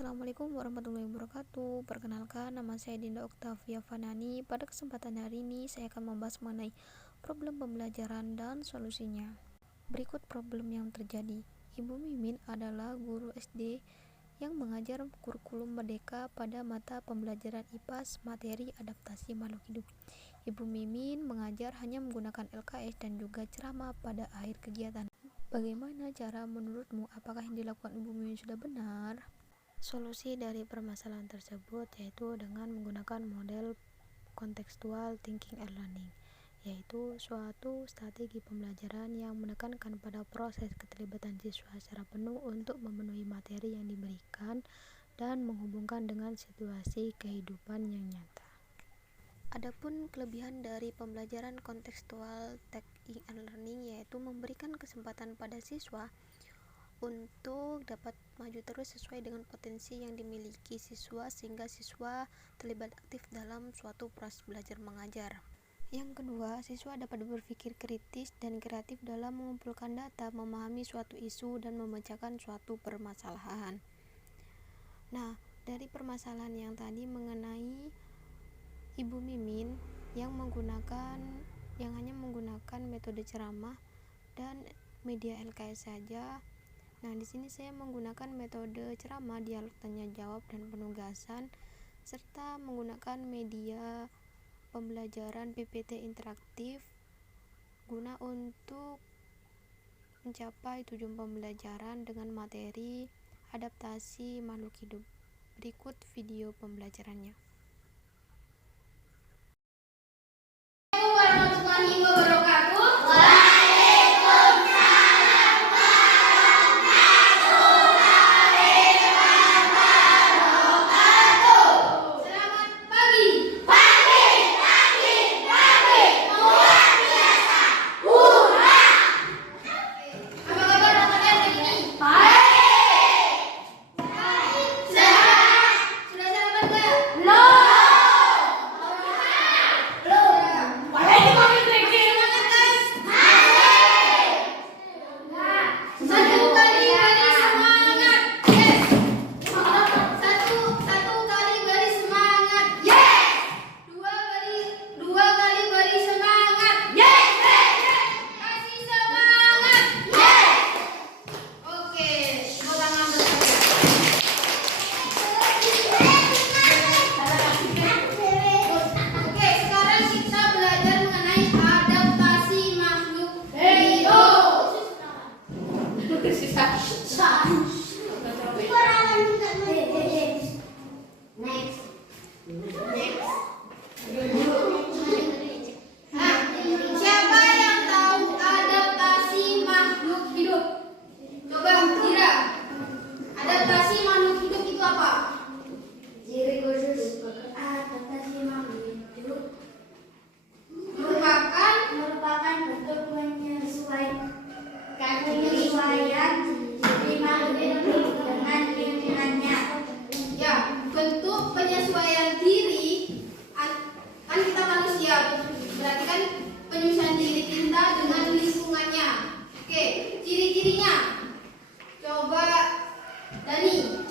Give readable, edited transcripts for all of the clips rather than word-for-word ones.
Assalamualaikum warahmatullahi wabarakatuh. Perkenalkan, nama saya Dinda Oktavia Fanani. Pada kesempatan hari ini saya akan membahas mengenai problem pembelajaran dan solusinya. Berikut problem yang terjadi. Ibu Mimin adalah guru SD yang mengajar kurikulum merdeka pada mata pembelajaran IPAS materi adaptasi makhluk hidup. Ibu Mimin mengajar hanya menggunakan LKS dan juga ceramah pada akhir kegiatan. Bagaimana cara menurutmu? Apakah yang dilakukan Ibu Mimin sudah benar? Solusi dari permasalahan tersebut yaitu dengan menggunakan model contextual thinking and learning, yaitu suatu strategi pembelajaran yang menekankan pada proses keterlibatan siswa secara penuh untuk memenuhi materi yang diberikan dan menghubungkan dengan situasi kehidupan yang nyata. Adapun kelebihan dari pembelajaran contextual thinking and learning yaitu memberikan kesempatan pada siswa untuk dapat maju terus sesuai dengan potensi yang dimiliki siswa sehingga siswa terlibat aktif dalam suatu proses belajar mengajar. Yang kedua, siswa dapat berpikir kritis dan kreatif dalam mengumpulkan data, memahami suatu isu dan memecahkan suatu permasalahan. Nah, dari permasalahan yang tadi mengenai Ibu Mimin yang hanya menggunakan metode ceramah dan media LKS saja. Nah, di sini saya menggunakan metode ceramah, dialog tanya jawab dan penugasan serta menggunakan media pembelajaran PPT interaktif guna untuk mencapai tujuan pembelajaran dengan materi adaptasi makhluk hidup. Berikut video pembelajarannya. Siapa yang tahu adaptasi makhluk hidup? Coba kira. Adaptasi makhluk hidup itu apa? Ciri khusus adaptasi makhluk hidup merupakan bentuk penyesuaian diri makhluk hidup dengan lingkungannya. Ya, bentuk penyesuaian diri kan kita manusia, berarti kan penyesuaian diri kita dengan lingkungannya. Oke, ciri-cirinya. Coba Dani.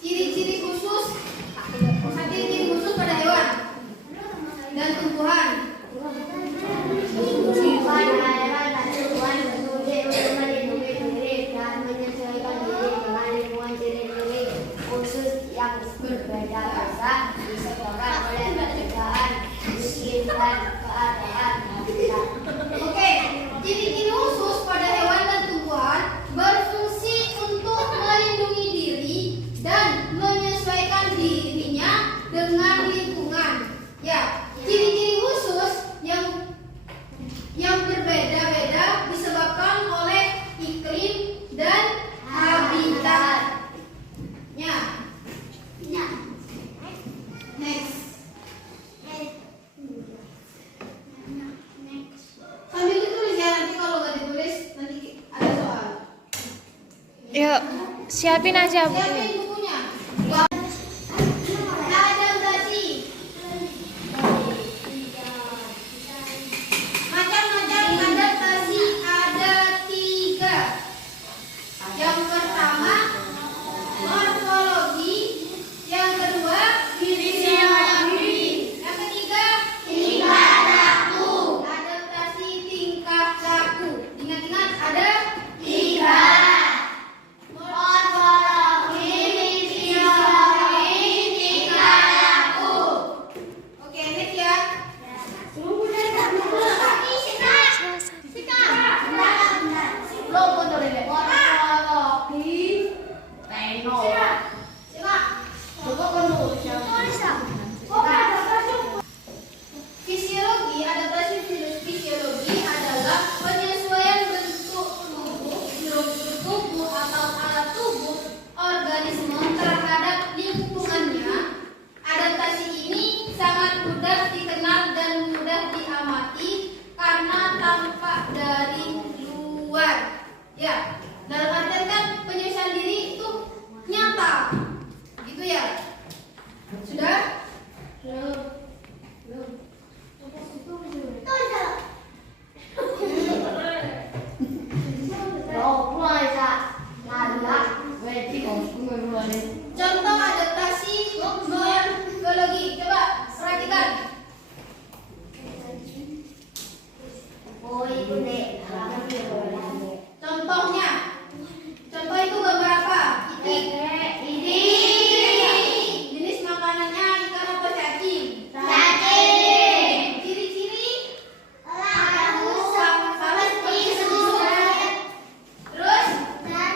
Ciri-ciri khusus pada hewan dan tumbuhan. Yang berbeda rasa disebabkan oleh perbedaan miskin dan keadaan habitat. Oke, ciri-ciri khusus pada hewan dan tumbuhan berfungsi untuk melindungi diri dan menyesuaikan dirinya dengan lingkungan. Ya, ciri-ciri khusus yang berbeda-beda disebabkan oleh iklim dan habitatnya. Next. Sambil ditulis ya, nanti kalau nggak ditulis nanti ada soal. Yuk, siapin aja Siapin bukunya. bukunya. Adaptasi. Macam-macam adaptasi ada 3. Yang pertama, Contoh adaptasi morfologi. Coba perhatikan. Oh, itu deh. Contohnya. Contoh itu gambar apa? Itik. Ini Jenis makanannya ikan atau cacing? cacing. Ciri-ciri Lalu sama seperti susu. Terus oke,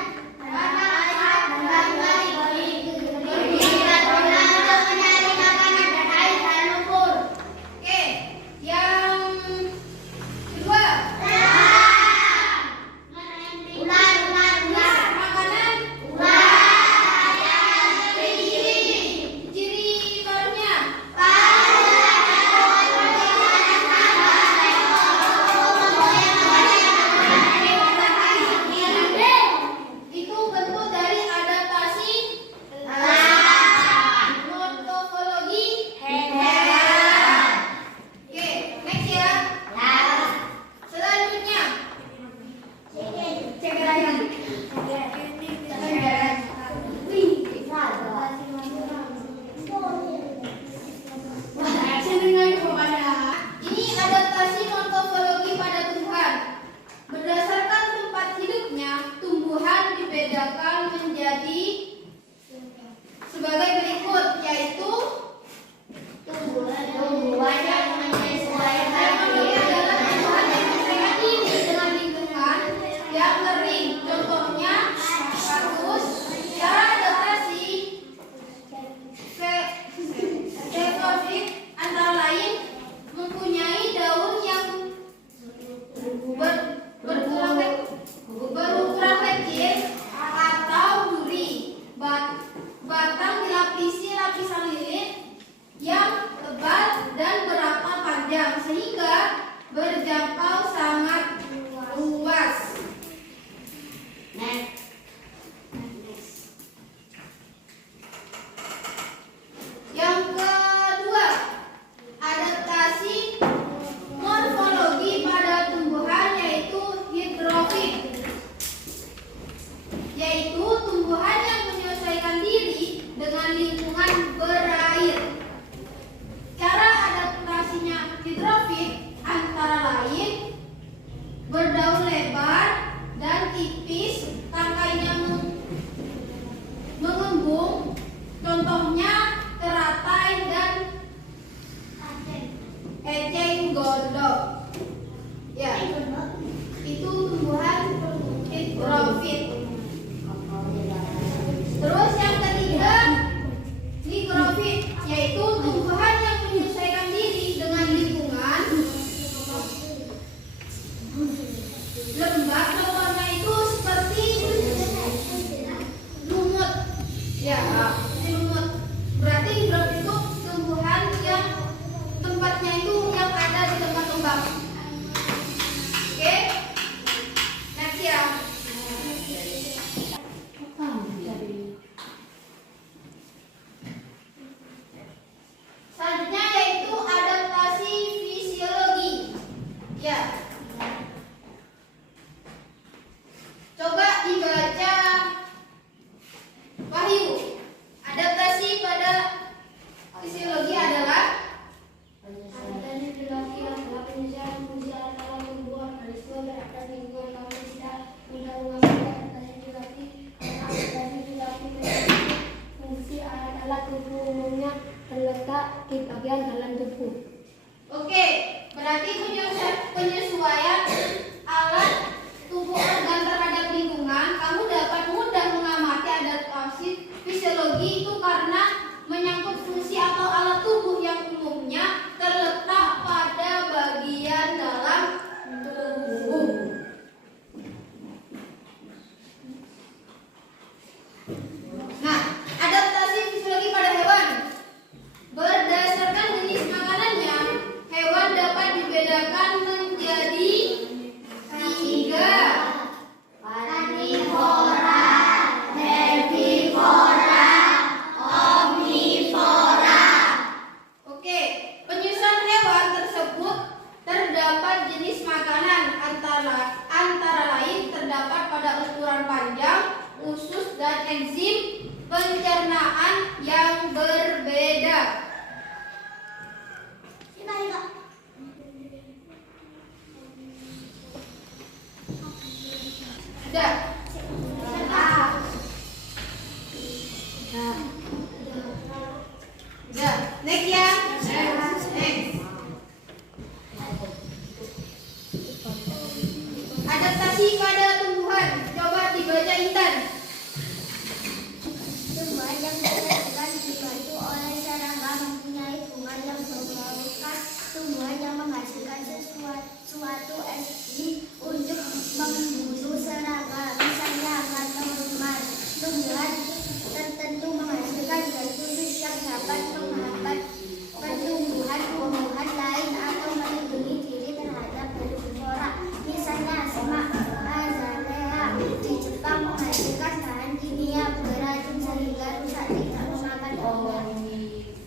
yang kedua makanan ciri barunya itu bentuk dari adaptasi morfologi. Oke, next ya. Selanjutnya ini adaptasi morfologi pada tumbuhan. Berdasarkan tempat hidupnya, tumbuhan dibedakan menjadi sebagai berikut, yaitu tumbuhan yang menyesuaikan adalah tumbuhan yang menyesuaikan diri dengan lingkungan yang kering. Contohnya kaktus. Cara adaptasi Xerophyte antara lain mempunyai daun yang berukuran kecil atau duri. Batang dilapisi lapisan lilit yang tebal dan berapa panjang sehingga berjangkau sangat luas. Yang kedua, adaptasi morfologi pada tumbuhan yaitu hidrofit, yaitu tumbuhan yang menyesuaikan diri dengan lingkungan berair. Cara adaptasinya hidrofit antara lain berdaun lebar dan tipis, tangkainya mengembung, contohnya teratai dan eceng gondok. Ya, itu tumbuhan hidrofit. Terus yang ketiga, nigrofit, yaitu tumbuhan yang menyesuaikan diri dengan lingkungan. Lembab, contohnya itu seperti lumut. Ya, lumut. Berarti nigrofit itu tumbuhan yang tempatnya itu yang ada di tempat lembab. Oke, next ya. Selanjutnya yaitu adaptasi fisiologi. Ya. Coba dibaca Wahyu. Adaptasi pada fisiologi adalah fungsi alat tubuh umumnya terletak di bagian dalam tubuh. oke, berarti penyesuaian alat tubuh organ terhadap lingkungan. Kamu dapat mudah mengamati adaptasi fisiologi itu karena menyangkut fungsi atau alat tubuh yang umumnya terletak pada bagian dalam tubuh. Nah, adaptasi fisiologi pada hewan. Berdasarkan jenis makanannya, hewan dapat dibedakan menjadi 3. Karnivora, herbivora, omnivora. Oke, penyusunan hewan tersebut terdapat jenis makanan antara lain terdapat pada ukuran panjang, usus dan enzim, pencernaan yang berbeda. Sudah. Sudah. Next ya. Next. Adaptasi pada tumbuhan. Coba dibaca Intan. Tumbuhan yang dihasilkan dibantu oleh serangga mempunyai bunga yang membaurkan. Tumbuhan yang menghasilkan suatu enzim untuk membunuh serangga, misalnya karena tumbuhan tertentu menghasilkan zat khusus yang dapat menghambat pertumbuhan lain atau melindungi diri terhadap herbivora, misalnya semak azalea di Jepang menghasilkan bahan kimia beracun sehingga rusak tidak memakan obat.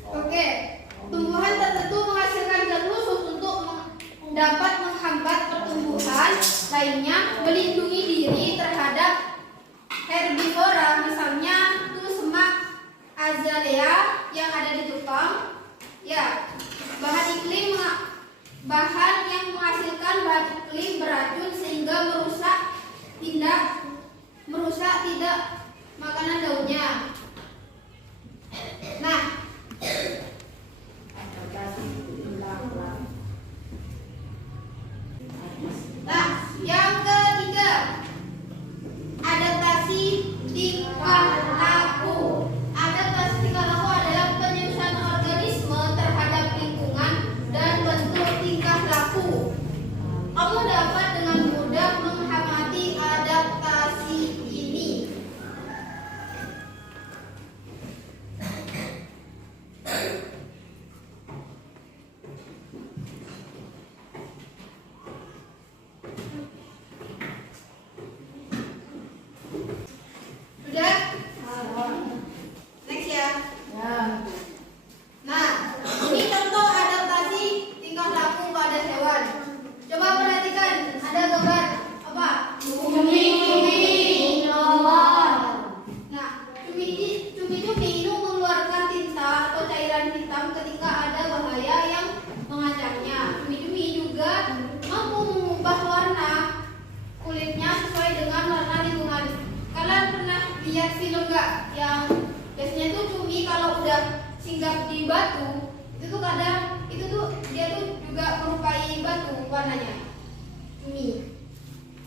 Oke. Tumbuhan tertentu menghasilkan zat khusus untuk dapat menghambat pertumbuhan lainnya, melindungi diri terhadap herbivora, misalnya itu semak azalea yang ada di Jepang. Ya, bahan yang menghasilkan bahan iklim beracun sehingga merusak tidak makanan daunnya. Nah, yang ketiga, adaptasi tingkah laku. Adaptasi tingkah laku adalah penyesuaian organisme terhadap lingkungan dan bentuk tingkah laku. Kamu dapat dengan mudah mengamati adaptasi ini. Sudah? Next ya. Nah, ini contoh adaptasi tingkah laku pada hewan. Coba perhatikan, ada gambar apa? Cumi. Nah, cumi-cumi itu mengeluarkan tinta atau cairan hitam ketika ada bahaya yang mengancamnya. Cumi-cumi juga mampu mengubah warna kulitnya sesuai dengan warna lingkungan. Kalian pernah lihat film nggak yang biasanya tuh cumi kalau udah singgah di batu itu tuh kadang itu tuh dia tuh juga menyerupai batu warnanya cumi.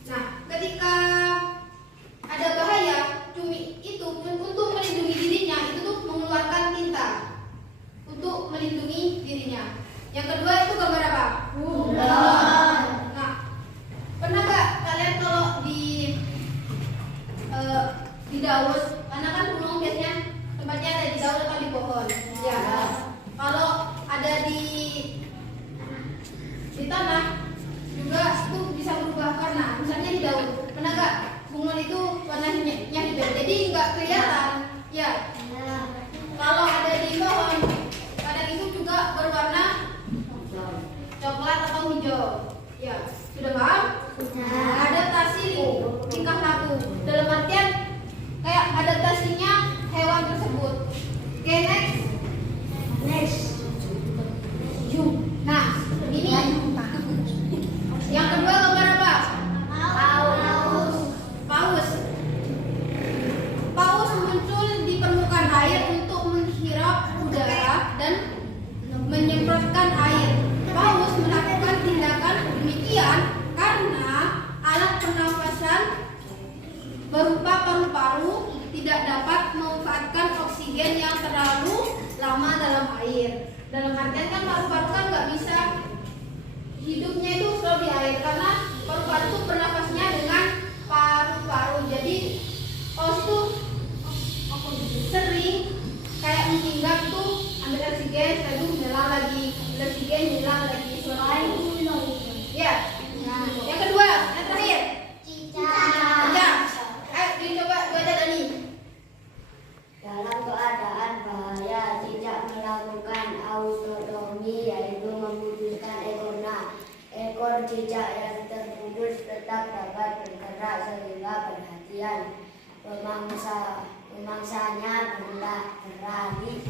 Nah, ketika ada bahaya, cumi itu untuk melindungi dirinya itu tuh mengeluarkan tinta untuk melindungi dirinya. Yang kedua itu gambar apa? Bunglon. Nah, pernah nggak kalian kalau di daun, karena kan bunglon biasanya tempatnya ada di daun atau di pohon. Ya. Kalau ada di tanah juga itu bisa berubah warna. Misalnya di daun, pernah nggak bunglon itu warnanya hijau, jadi nggak kelihatan. Ya. Kalau ada di pohon, kadang itu juga berwarna coklat atau hijau. Ya, sudah paham? Adaptasi tingkah laku dalam artian kayak adaptasinya hewan tersebut. Oke, next. Nah, ini yang kedua gambar apa? Paus muncul di permukaan air untuk menghisap udara dan menyemprotkan air. Paus melakukan tindakan demikian karena alat pernafasan berupa paru-paru tidak dapat memanfaatkan oksigen yang terlalu lama dalam air. Dalam artian kan paru-paru kan nggak bisa hidupnya itu selalu di air karena paru-paru itu bernafasnya dengan paru-paru. Jadi paus itu sering kayak menghinggap tuh ambil oksigen lalu hilang lagi, ambil oksigen hilang lagi. Ya. Nah, yang kedua, yang terakhir. Ya. Dicoba baca Dani. Dalam keadaan bahaya tidak melakukan autonomi, yaitu memutuskan ekornya. Ekor cicak yang terputus tetap dapat bergerak sehingga perhatian pemangsa Memangsanya berlari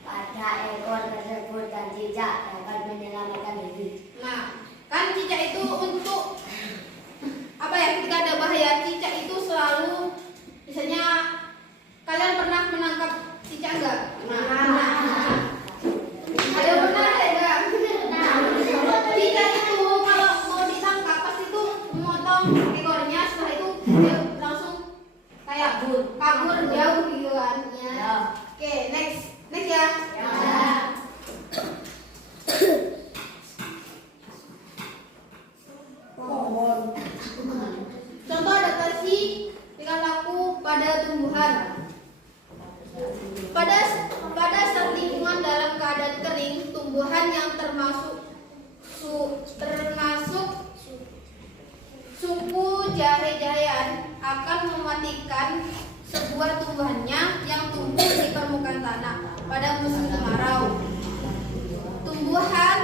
pada ekor tersebut dan cicak dapat menyelamatkan diri. Nah, kan cicak itu untuk apa ya? Ketika ada bahaya, cicak itu selalu, misalnya kalian pernah menangkap cicak enggak? Ada pernah enggak? Cicak itu kalau mau ditangkap pasti itu memotong ekornya, setelah itu dia langsung kayak kabur jauh gitu kan. Oke, next ya. Contoh adaptasi tingkah laku pada tumbuhan. Pada saat lingkungan dalam keadaan kering, tumbuhan yang termasuk suku jahe-jahean akan mematikan sebuah tumbuhannya yang tumbuh di permukaan tanah pada musim kemarau. Tumbuhan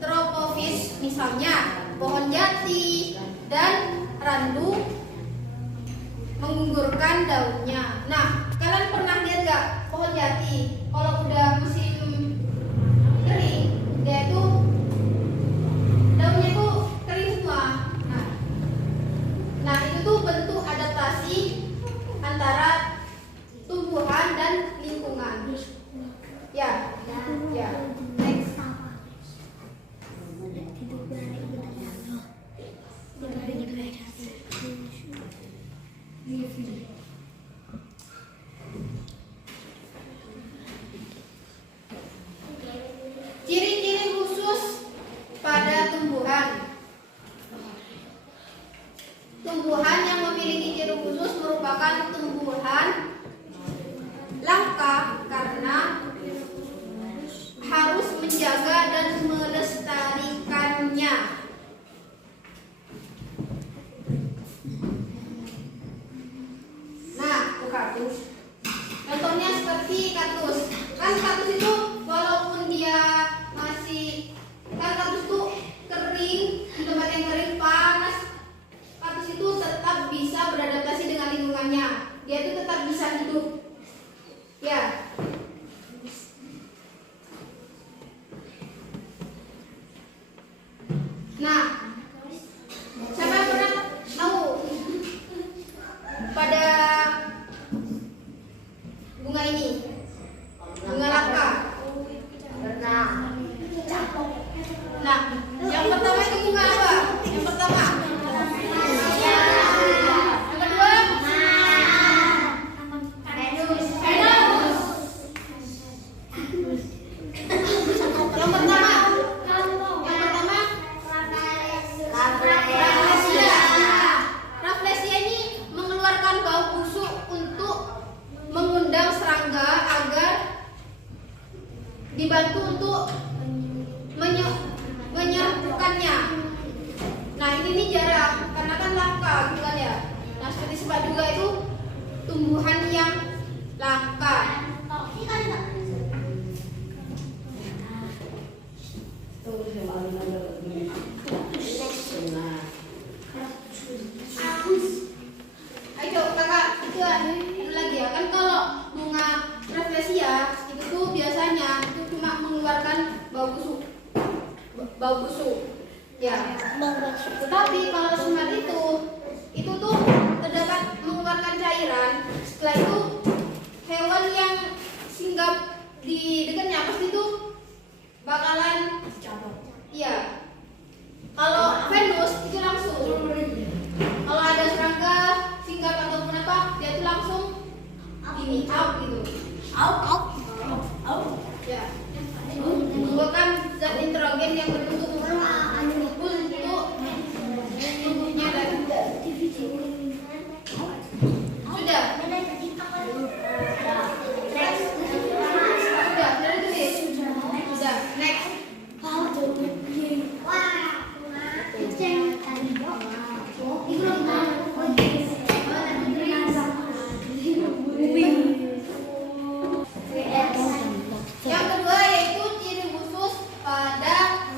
tropofis misalnya pohon jati dan randu menggugurkan daunnya. Nah, kalian pernah lihat nggak pohon jati kalau udah musim kering dia itu daunnya itu kering semua. Nah itu tuh bentuk adaptasi antara tumbuhan dan lingkungan. Ya. Next. Ciri-ciri khusus pada tumbuhan. Tumbuhan yang memiliki ciri khusus merupakan tumbuhan langka karena harus menjaga dan melestarikannya. Nah, kaktus. Contohnya seperti kaktus. Kan kaktus itu walaupun dia masih, kan kaktus itu kering, di tempat yang kering panas, kaktus itu tetap bisa beradaptasi dengan lingkungannya. Dia itu tetap bisa hidup. Ya. Nah, siapa yang pernah tahu pada bunga ini? Bunga langka. Pernah. Nah, yang pertama itu bunga apa? Yang pertama. Yang kedua? Venus. Yang pertama. Rafflesia. Rafflesia ini mengeluarkan bau busuk untuk mengundang serangga agar dibantu untuk menyerbukannya. Nah ini nih jarang karena kan langka gitu kan ya. Nah seperti sebab juga itu tumbuhan yang langka. Ayo kakak, itu ada lagi ya kan kalau bunga rafflesia itu tuh biasanya itu cuma mengeluarkan bau busuk. Ya. Tetapi kalau sumat itu tuh terdapat mengeluarkan cairan. Setelah itu hewan yang singgah di dekatnya pasti itu bakalan iya. Kalau Venus itu langsung. Kalau ada serangga singgah ataupun apa, dia itu langsung gini out gitu. Out. Ya. Mengeluarkan zat nitrogen yang berbentuk untuk tubuhnya dan sudah. Next. Yang kedua yaitu ciri khusus pada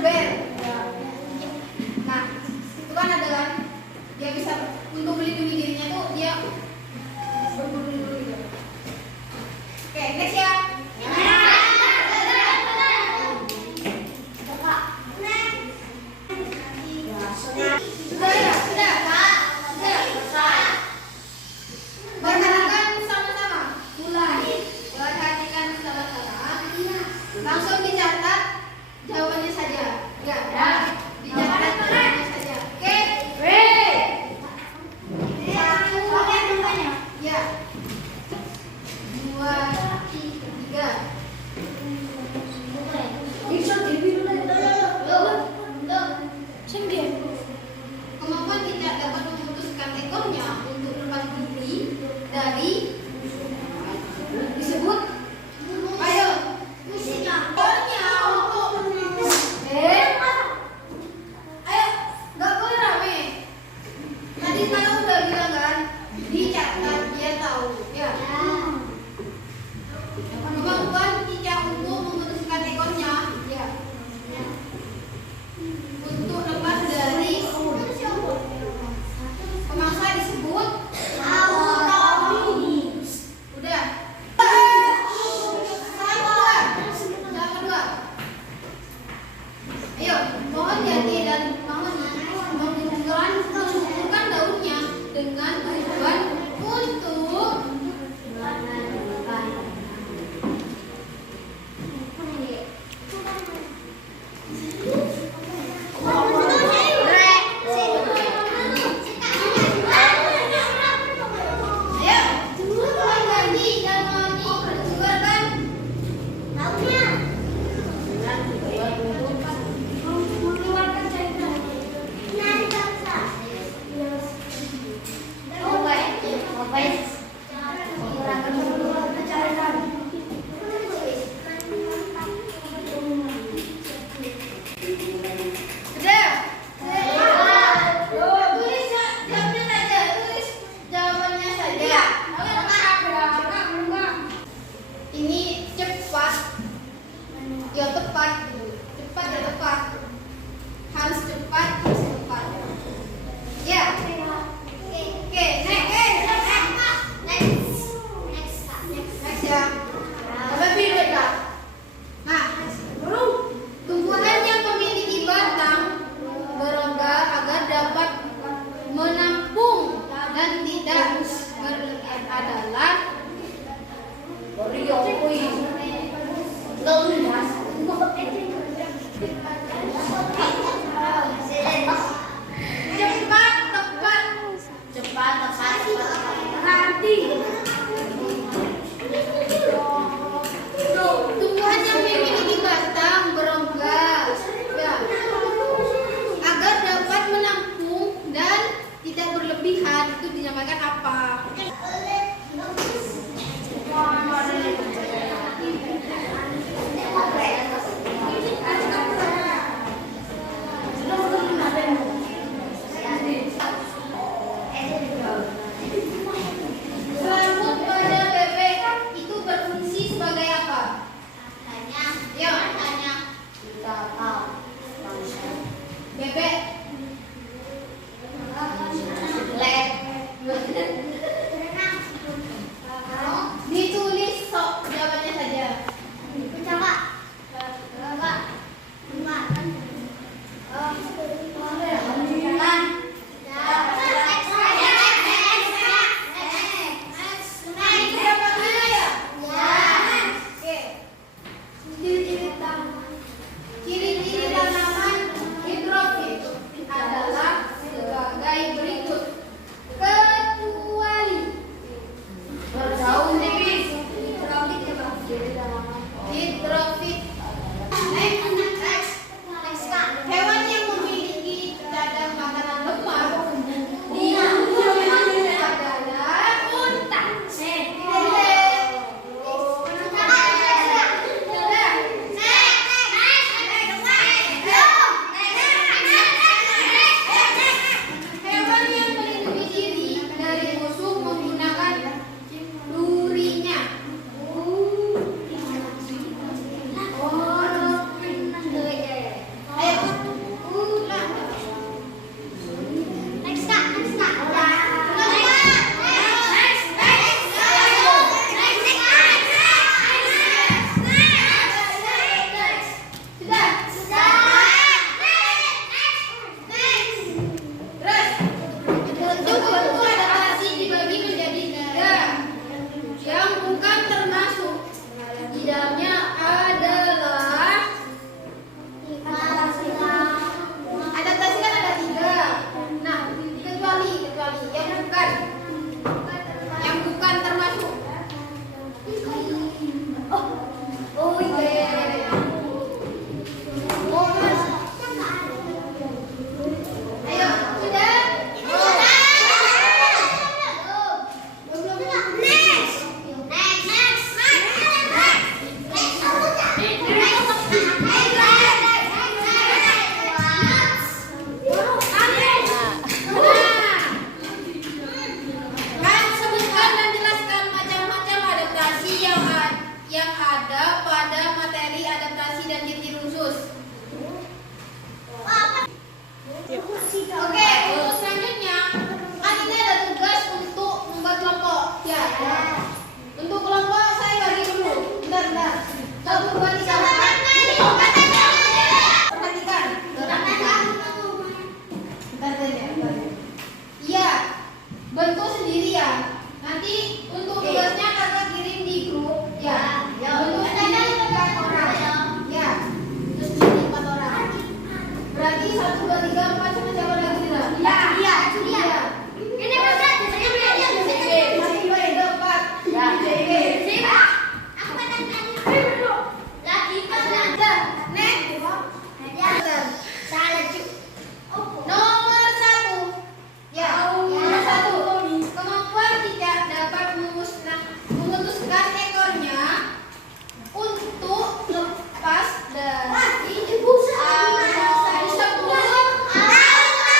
berber. Nah, itu kan ada kan, dia bisa untuk melindungi dirinya tuh dia berburu gitu. Oke, next ya. Sudah ya, sudah. Perhatikan sama-sama. Mulai. Perhatikan sama-sama. Langsung dicatat jawabannya saja. Ya. Dicatat jawabannya saja. Oke? Satu. Ya. 2, 3. Kemampuan tidak dapat memutuskan ekornya untuk lepas diri dari disebut. Ayo. Ekornya untuk ayo, nggak boleh rame. Tadi kan udah bilang kan, dicatat dia tahu. Ya. Kemampuan cicak untuk memutuskan ekornya. Ya. Untuk lepas dari pemangsa disebut udah. Yang kedua. Ayo, mohon jati dan mengumpulkan daunnya dengan tujuan untuk Berarti 1, 2, 3, 4 sama siapa lagi kita? Iya, itu dia. Ini berarti biasanya dia Masih ada 4. Ya. Aku katakan tadi. Lagi kan ada. Next. Salah cu. Nomor 1. Ya, nomor 1. Kemampuan tidak dapat memutuskan ekornya untuk lepas dari Ini busa. alasan 10.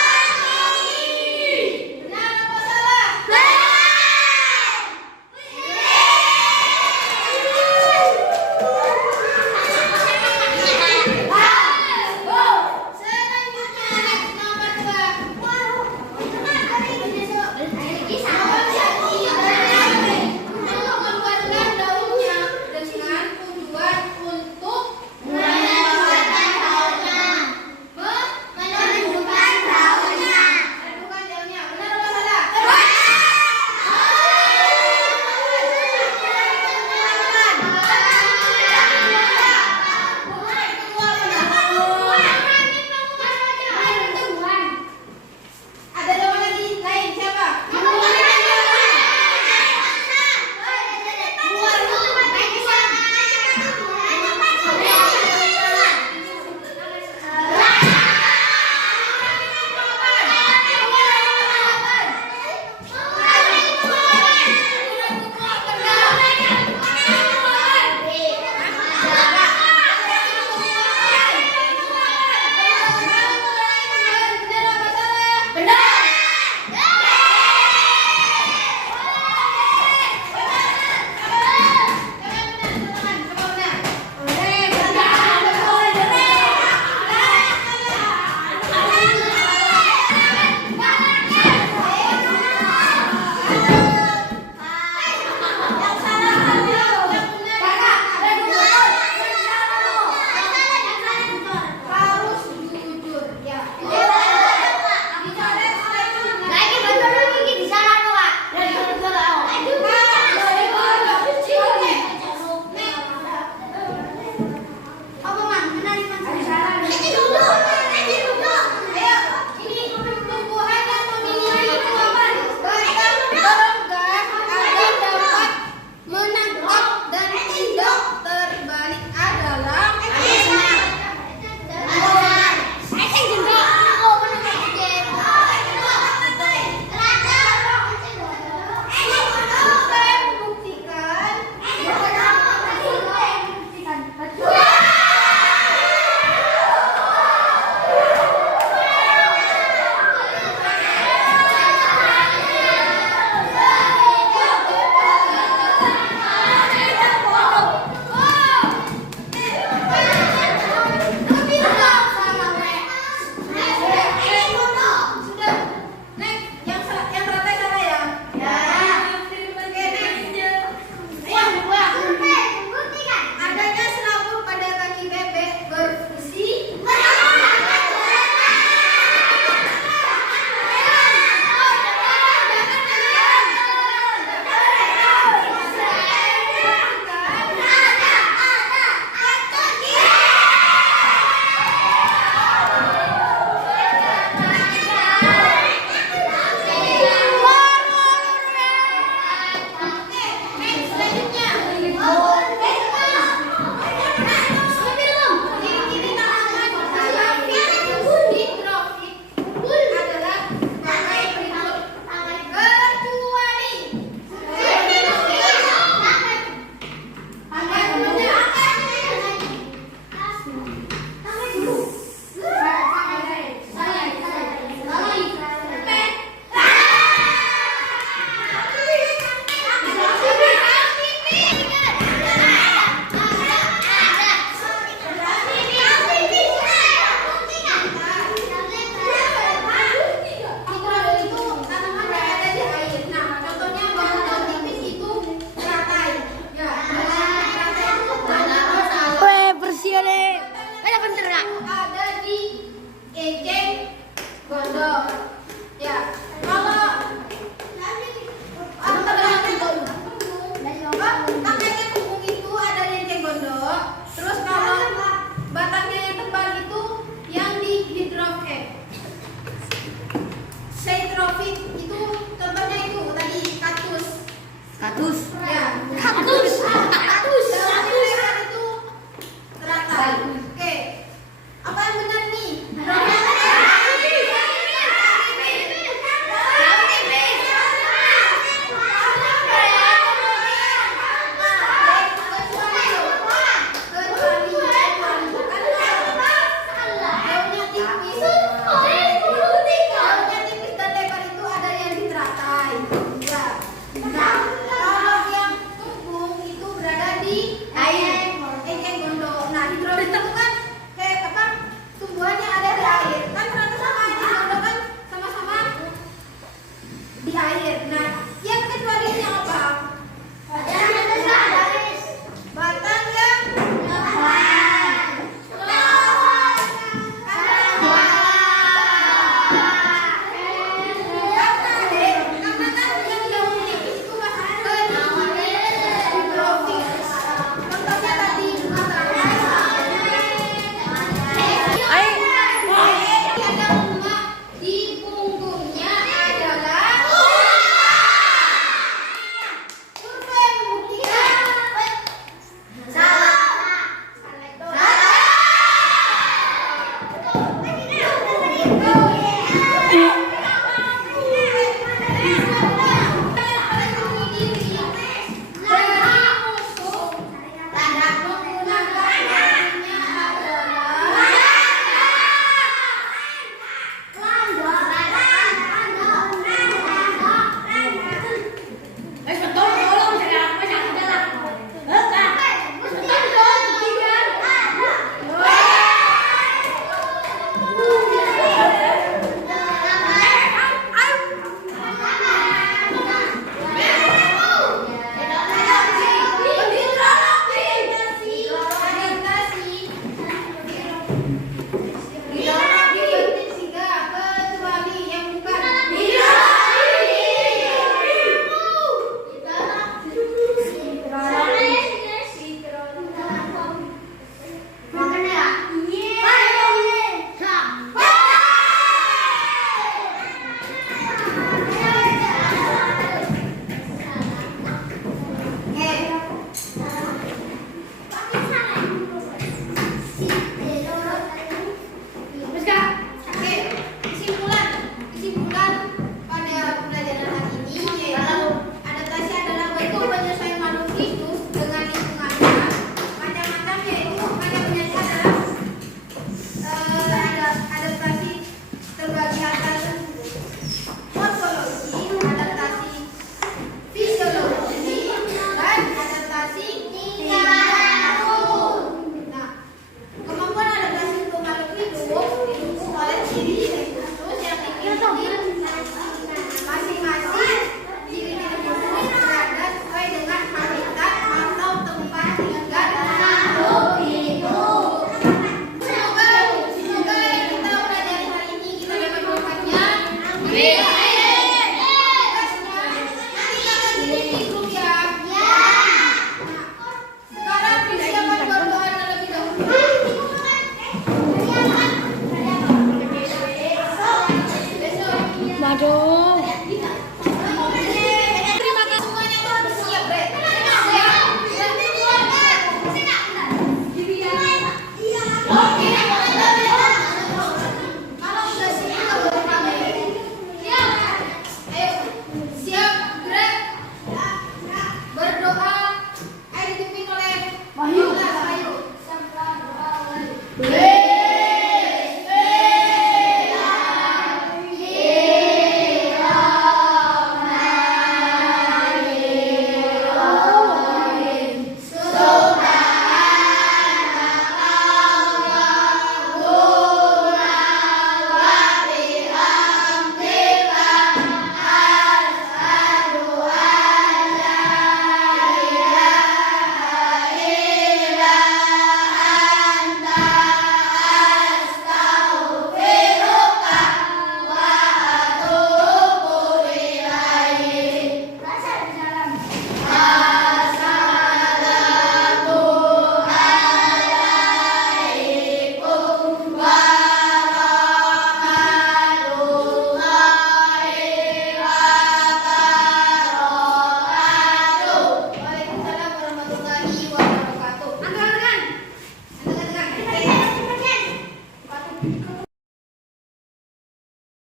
Lanjut.